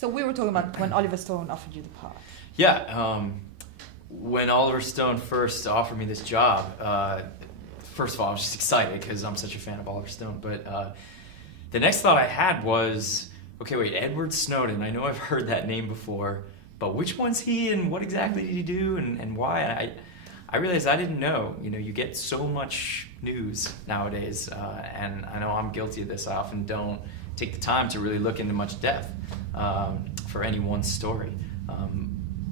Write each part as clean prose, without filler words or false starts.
So we were talking about when Oliver Stone offered you the part. Yeah, when Oliver Stone first offered me this job, first of all, I was just excited because I'm such a fan of Oliver Stone. But the next thought I had was, okay, wait, Edward Snowden, I know I've heard that name before, but which one's he and what exactly did he do and why? And I realized I didn't know. You know, you get so much news nowadays, and I know I'm guilty of this. I often don't take the time to really look into much depth for any one story.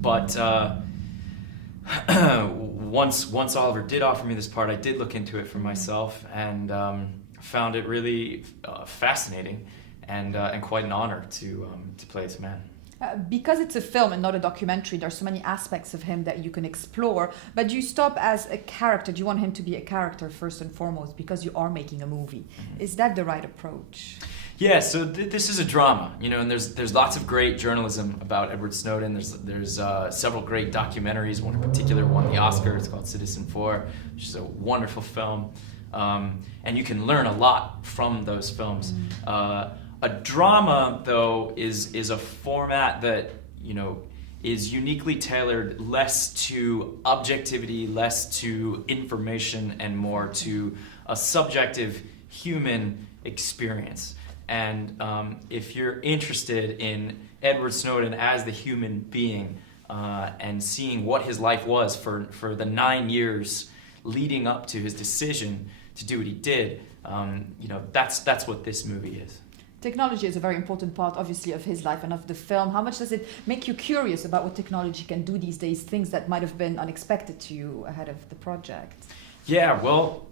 But once Oliver did offer me this part, I did look into it for myself and found it really fascinating and quite an honor to play this man. Because it's a film and not a documentary, there's so many aspects of him that you can explore, but do you stop as a character? Do you want him to be a character first and foremost because you are making a movie? Mm-hmm. Is that the right approach? Yeah, so this is a drama, you know, and there's lots of great journalism about Edward Snowden. There's several great documentaries. One in particular won the Oscar. It's called Citizen4, which is a wonderful film, and you can learn a lot from those films. Mm-hmm. A drama, though, is a format that, you know, is uniquely tailored less to objectivity, less to information, and more to a subjective human experience. And if you're interested in Edward Snowden as the human being and seeing what his life was for the 9 years leading up to his decision to do what he did, you know, that's what this movie is. Technology is a very important part, obviously, of his life and of the film. How much does it make you curious about what technology can do these days, things that might have been unexpected to you ahead of the project? Yeah, well,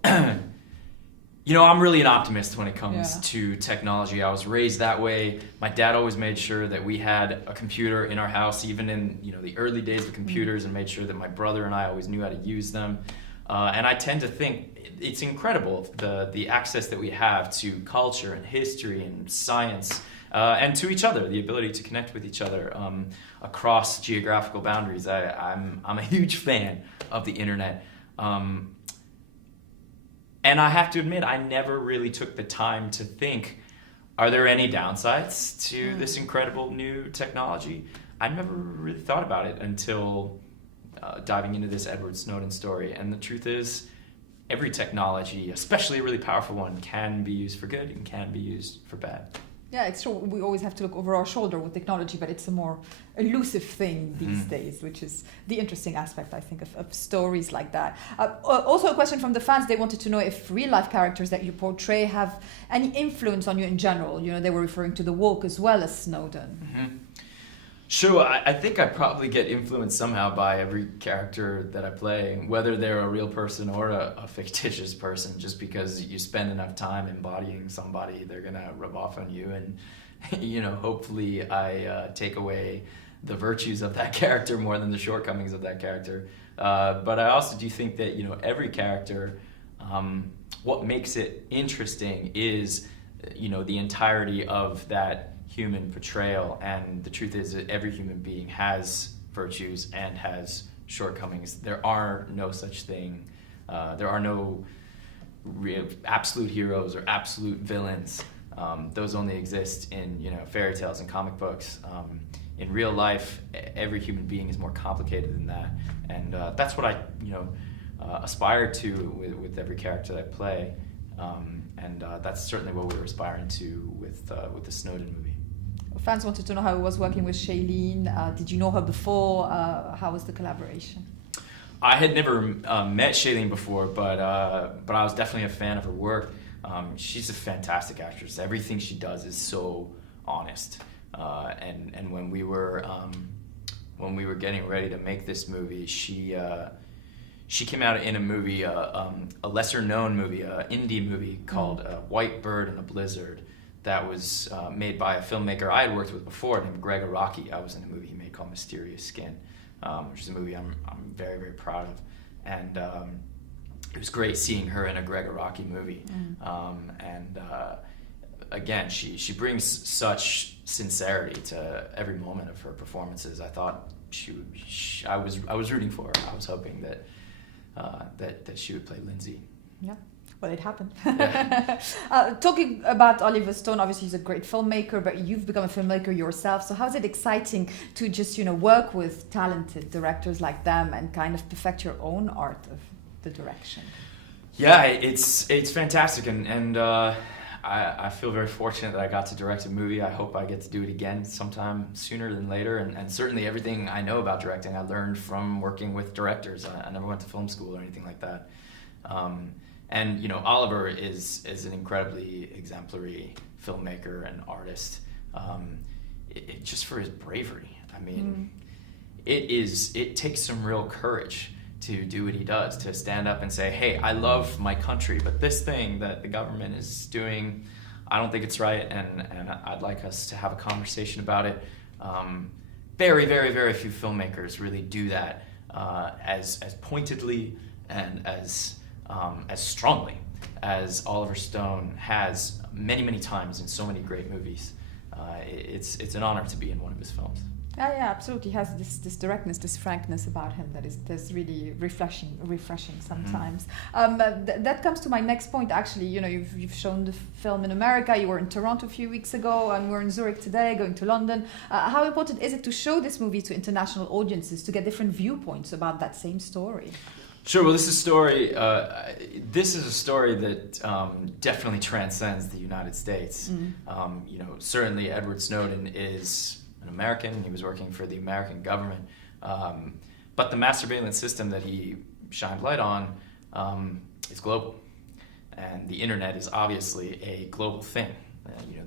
you know, I'm really an optimist when it comes to technology. I was raised that way. My dad always made sure that we had a computer in our house, even in, you know, the early days of computers, and made sure that my brother and I always knew how to use them. And I tend to think it's incredible, the access that we have to culture and history and science, and to each other, the ability to connect with each other across geographical boundaries. I'm a huge fan of the internet. And I have to admit, I never really took the time to think, are there any downsides to this incredible new technology? I never really thought about it until diving into this Edward Snowden story. And the truth is, every technology, especially a really powerful one, can be used for good and can be used for bad. Yeah, it's true. We always have to look over our shoulder with technology, but it's a more elusive thing these days, which is the interesting aspect, I think, of stories like that. Also, a question from the fans. They wanted to know if real-life characters that you portray have any influence on you in general. You know, they were referring to the woke as well as Snowden. Mm-hmm. Sure, I think I probably get influenced somehow by every character that I play, whether they're a real person or a fictitious person. Just because you spend enough time embodying somebody, they're gonna rub off on you, and you know, hopefully I take away the virtues of that character more than the shortcomings of that character. But I also do think that, you know, every character, what makes it interesting is, you know, the entirety of that human portrayal, and the truth is that every human being has virtues and has shortcomings. There are no such thing. There are no absolute heroes or absolute villains. Those only exist in, you know, fairy tales and comic books. In real life, every human being is more complicated than that, and that's what I, you know, aspire to with every character that I play. And that's certainly what we were aspiring to with the Snowden movie. Fans wanted to know how it was working with Shailene. Did you know her before? How was the collaboration? I had never met Shailene before, but I was definitely a fan of her work. She's a fantastic actress. Everything she does is so honest. And when we were getting ready to make this movie, she came out in a movie, a lesser-known movie, an indie movie called White Bird in a Blizzard, that was made by a filmmaker I had worked with before named Greg Araki. I was in a movie he made called Mysterious Skin, which is a movie I'm very, very proud of. And it was great seeing her in a Greg Araki movie. Again, she brings such sincerity to every moment of her performances. I thought I was rooting for her. I was hoping that she would play Lindsay. Yeah. Well, it happened. Yeah. Talking about Oliver Stone, obviously he's a great filmmaker, but you've become a filmmaker yourself. So how is it exciting to just, work with talented directors like them and kind of perfect your own art of the direction? Yeah, it's fantastic, and I feel very fortunate that I got to direct a movie. I hope I get to do it again sometime sooner than later, and certainly everything I know about directing I learned from working with directors. I never went to film school or anything like that. And Oliver is an incredibly exemplary filmmaker and artist. Just for his bravery. I mean, it takes some real courage to do what he does, to stand up and say, hey, I love my country, but this thing that the government is doing, I don't think it's right, and I'd like us to have a conversation about it. Very, very, very few filmmakers really do that as pointedly and as strongly as Oliver Stone has many, many times in so many great movies. It's an honor to be in one of his films. Yeah, absolutely. He has this directness, this frankness about him that's really refreshing sometimes. That comes to my next point. Actually, you've shown the film in America. You were in Toronto a few weeks ago, and we're in Zurich today, going to London. How important is it to show this movie to international audiences to get different viewpoints about that same story? Sure. Well, this is a story that definitely transcends the United States. Certainly Edward Snowden is an American. He was working for the American government, but the mass surveillance system that he shined light on is global, and the internet is obviously a global thing.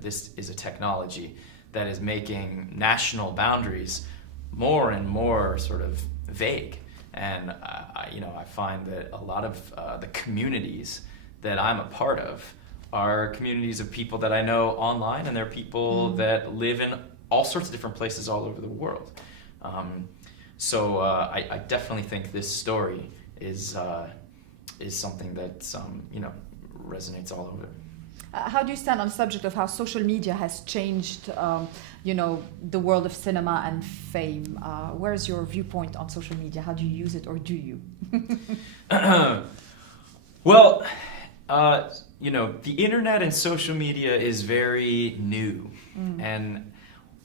This is a technology that is making national boundaries more and more sort of vague. And I find that a lot of the communities that I'm a part of are communities of people that I know online, and they're people that live in all sorts of different places all over the world. So I definitely think this story is something that resonates all over. How do you stand on the subject of how social media has changed, the world of cinema and fame? Where's your viewpoint on social media? How do you use it, or do you? Well, the internet and social media is very new. And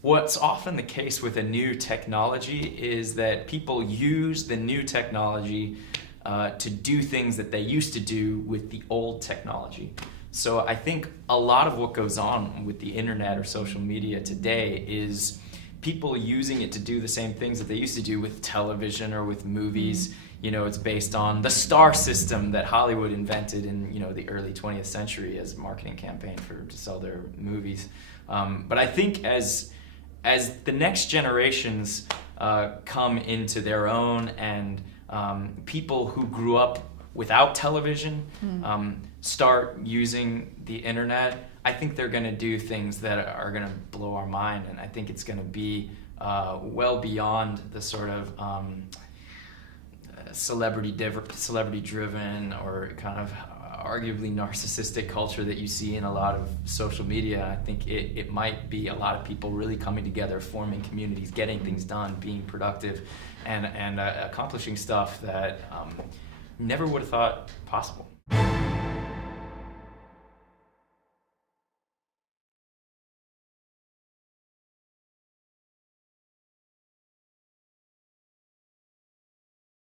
what's often the case with a new technology is that people use the new technology to do things that they used to do with the old technology. So I think a lot of what goes on with the internet or social media today is people using it to do the same things that they used to do with television or with movies. It's based on the star system that Hollywood invented in the early 20th century as a marketing campaign to sell their movies. But I think as the next generations come into their own, and people who grew up without television start using the internet, I think they're going to do things that are going to blow our mind, and I think it's going to be well beyond the sort of celebrity-driven or kind of arguably narcissistic culture that you see in a lot of social media. I think it might be a lot of people really coming together, forming communities, getting things done, being productive, and accomplishing stuff that never would have thought possible.